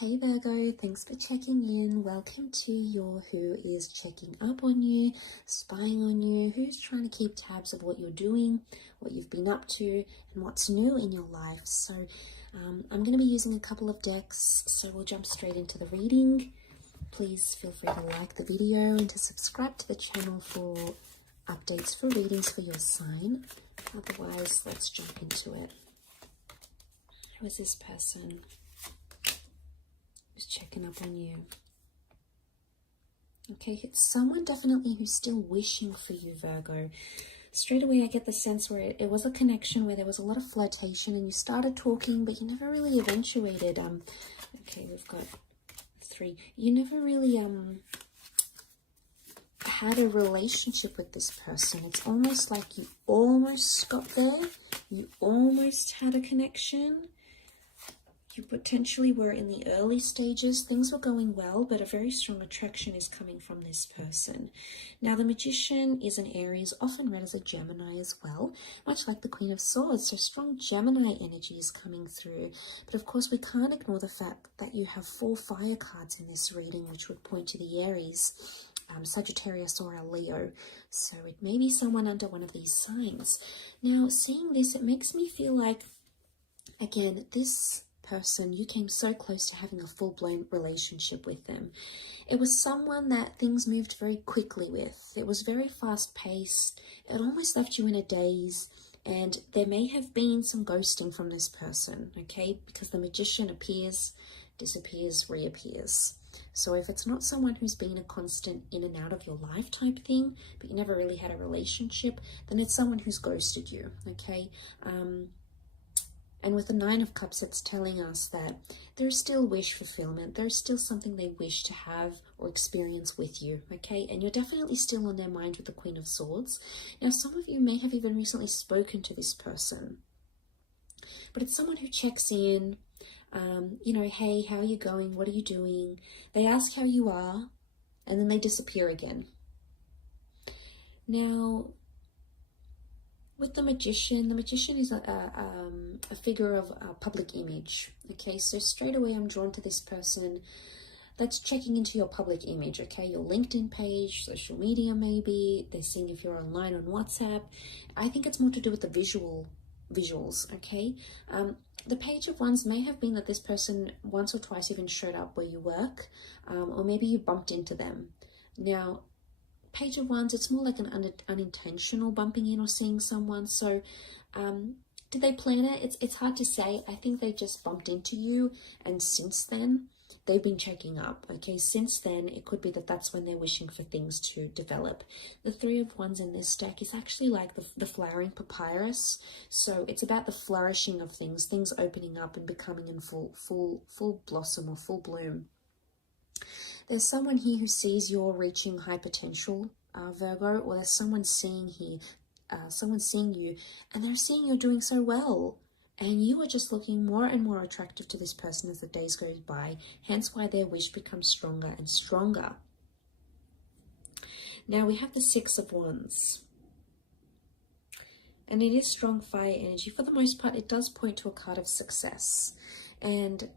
Hey Virgo, thanks for checking in. Welcome to your who is checking up on you, spying on you, who's trying to keep tabs of what you're doing, what you've been up to, and what's new in your life. So I'm going to be using a couple of decks, so we'll jump straight into the reading. Please feel free to like the video and to subscribe to the channel for updates for readings for your sign. Otherwise, let's jump into it. Who is this person who's checking up on you? Okay, it's someone definitely who's still wishing for you, Virgo. Straight away I get the sense where it was a connection where there was a lot of flirtation and you started talking, but you never really eventuated. Okay, we've got 3. You never really had a relationship with this person. It's almost like you almost got there. You almost had a connection. You potentially were in the early stages. Things were going well, but a very strong attraction is coming from this person. Now, the Magician is an Aries, often read as a Gemini as well, much like the Queen of Swords. So strong Gemini energy is coming through. But of course, we can't ignore the fact that you have 4 fire cards in this reading, which would point to the Aries, Sagittarius or a Leo. So it may be someone under one of these signs. Now, seeing this, it makes me feel like, again, this person, you came so close to having a full-blown relationship with them. It was someone that things moved very quickly with. It was very fast-paced. It almost left you in a daze, and there may have been some ghosting from this person, okay? Because the Magician appears, disappears, reappears. So if it's not someone who's been a constant in and out of your life type thing, but you never really had a relationship, then it's someone who's ghosted you, okay? And with the 9 of Cups, it's telling us that there's still wish fulfillment. There's still something they wish to have or experience with you, okay? And you're definitely still on their mind with the Queen of Swords. Now, some of you may have even recently spoken to this person, but it's someone who checks in, you know, hey, how are you going? What are you doing? They ask how you are, and then they disappear again. Now, with the Magician is a figure of a public image, okay? So straight away I'm drawn to this person that's checking into your public image, okay? Your LinkedIn page, social media maybe. They're seeing if you're online on WhatsApp. I think it's more to do with the visuals, okay? The Page of Wands may have been that this person once or twice even showed up where you work, or maybe you bumped into them. Now, Page of Wands, it's more like an unintentional bumping in or seeing someone. So did they plan it? It's hard to say. I think they just bumped into you, and since then they've been checking up, okay? Since then it could be that that's when they're wishing for things to develop. The 3 of Wands in this deck is actually like the flowering papyrus. So it's about the flourishing of things opening up and becoming in full blossom or full bloom. There's someone here who sees you're reaching high potential, Virgo, or there's someone seeing here, someone seeing you, and they're seeing you're doing so well, and you are just looking more and more attractive to this person as the days go by, hence why their wish becomes stronger and stronger. Now we have the 6 of Wands, and it is strong fire energy. For the most part, it does point to a card of success, and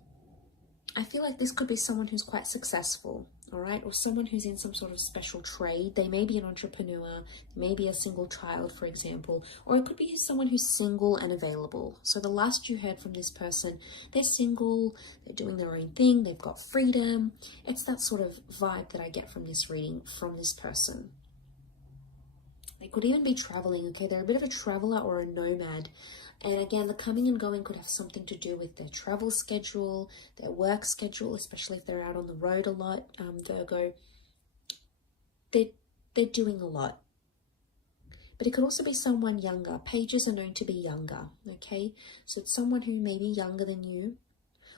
I feel like this could be someone who's quite successful, all right? Or someone who's in some sort of special trade. They may be an entrepreneur, maybe a single child, for example, or it could be someone who's single and available. So the last you heard from this person, they're single, they're doing their own thing, they've got freedom. It's that sort of vibe that I get from this reading from this person. They could even be traveling, okay? They're a bit of a traveler or a nomad. And again, the coming and going could have something to do with their travel schedule, their work schedule, especially if they're out on the road a lot, Virgo. They're doing a lot. But it could also be someone younger. Pages are known to be younger, okay? So it's someone who may be younger than you,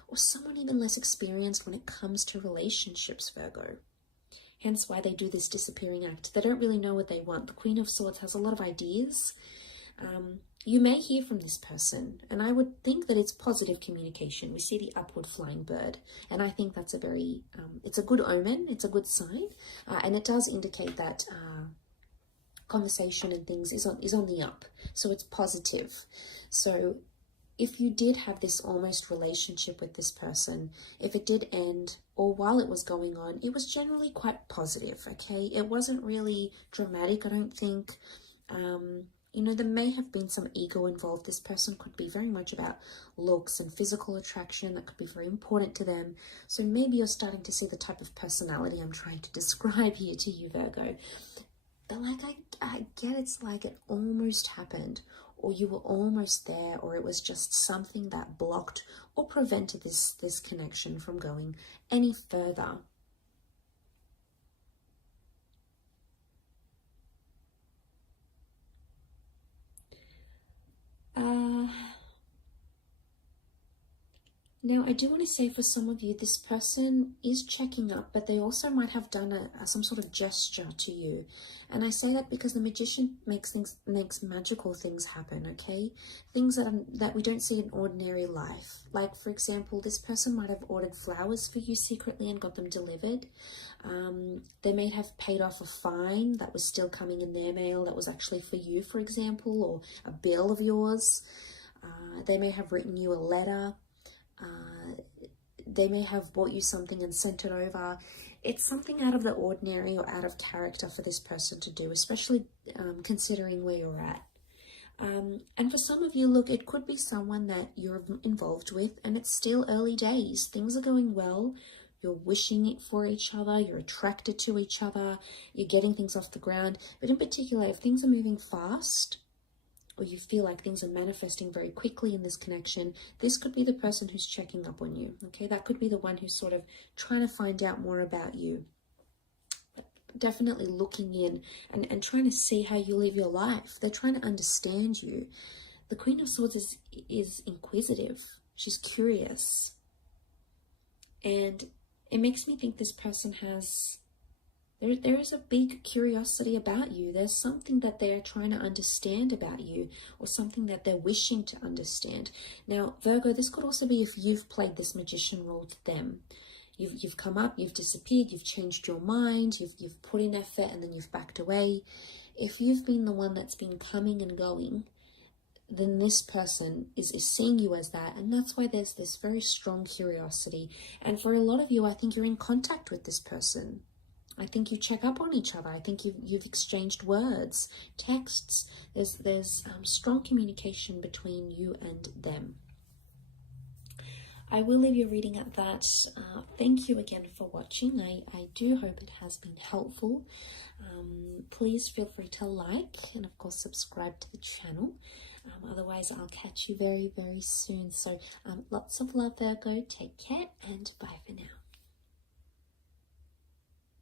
or someone even less experienced when it comes to relationships, Virgo. Hence why they do this disappearing act. They don't really know what they want. The Queen of Swords has a lot of ideas. You may hear from this person, and I would think that it's positive communication. We see the upward flying bird, and I think that's a very, it's a good omen, it's a good sign, and it does indicate that conversation and things is on the up, so it's positive. So if you did have this almost relationship with this person, if it did end, or while it was going on, it was generally quite positive, okay? It wasn't really dramatic, I don't think. You know, there may have been some ego involved. This person could be very much about looks and physical attraction. That could be very important to them. So maybe you're starting to see the type of personality I'm trying to describe here to you, Virgo. But like, I get it's like it almost happened, or you were almost there, or it was just something that blocked or prevented this connection from going any further. Now, I do want to say for some of you, this person is checking up, but they also might have done some sort of gesture to you. And I say that because the magician makes magical things happen, okay? Things that we don't see in ordinary life. Like, for example, this person might have ordered flowers for you secretly and got them delivered. They may have paid off a fine that was still coming in their mail that was actually for you, for example, or a bill of yours. They may have written you a letter. They may have bought you something and sent it over. It's something out of the ordinary or out of character for this person to do, especially considering where you're at. And for some of you, look, it could be someone that you're involved with and it's still early days. Things are going well. You're wishing it for each other. You're attracted to each other. You're getting things off the ground. But in particular, if things are moving fast, or you feel like things are manifesting very quickly in this connection, this could be the person who's checking up on you, okay? That could be the one who's sort of trying to find out more about you. But definitely looking in and trying to see how you live your life. They're trying to understand you. The Queen of Swords is inquisitive. She's curious. And it makes me think this person has... There is a big curiosity about you. There's something that they're trying to understand about you, or something that they're wishing to understand. Now, Virgo, this could also be if you've played this magician role to them. You've come up, you've disappeared, you've changed your mind, you've put in effort and then you've backed away. If you've been the one that's been coming and going, then this person is seeing you as that, and that's why there's this very strong curiosity. And for a lot of you, I think you're in contact with this person. I think you check up on each other. I think you've exchanged words, texts. There's strong communication between you and them. I will leave your reading at that. Thank you again for watching. I do hope it has been helpful. Please feel free to like and of course subscribe to the channel. Otherwise, I'll catch you very, very soon. So lots of love, Virgo. Take care and bye for now.